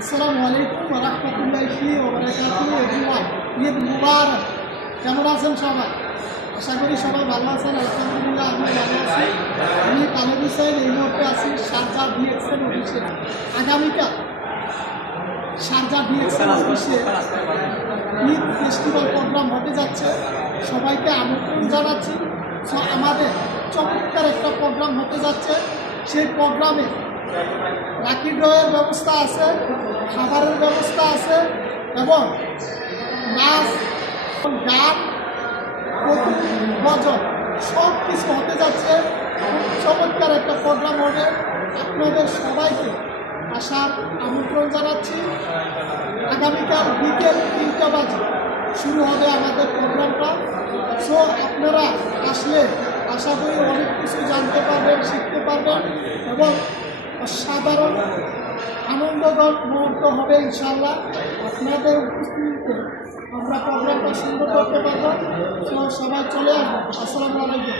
আসসালামু আলাইকুম ওয়া রাহমাতুল্লাহি ওয়া বারাকাতুহু এভরিওয়ান। ঈদ মুবারক। কেমন আছেন সবাই? আশা করি সবাই ভালো আছেন। আলহামদুলিল্লাহ আমি ভালো আছি। আমি তালেব হুসাইন, এই মুহূর্তে আছি শারজাহ ডিএক্সএল অফিসে। আগামীকাল শারজাহ ডিএক্সএল অফিসে ঈদ ফেস্টিভ্যাল প্রোগ্রাম হতে যাচ্ছে। সবাইকে আমন্ত্রণ জানাচ্ছি। সো আমাদের চমৎকার একটা প্রোগ্রাম হতে যাচ্ছে। সেই প্রোগ্রামে লাকি ড্রয়ের ব্যবস্থা আছে, খাবারের ব্যবস্থা আছে এবং নাচ, গান, ভজন সব কিছু হতে যাচ্ছে। চমৎকার একটা প্রোগ্রাম হবে। আপনাদের সবাইকে আসার আমন্ত্রণ জানাচ্ছি। আগামীকাল বিকেল 3টা বাজে শুরু হবে আমাদের প্রোগ্রামটা। সো আপনারা আসলে আশা করি অনেক কিছু জানতে পারবেন, শিখতে পারবেন এবং অসাধারণ আনন্দঘন মুহূর্ত হবে ইনশাআল্লাহ। আপনাদের উপস্থিতিতে আমরা প্রোগ্রামটা সুন্দর করতে পারবো। সবাই চলে আসবেন। আসসালামু আলাইকুম।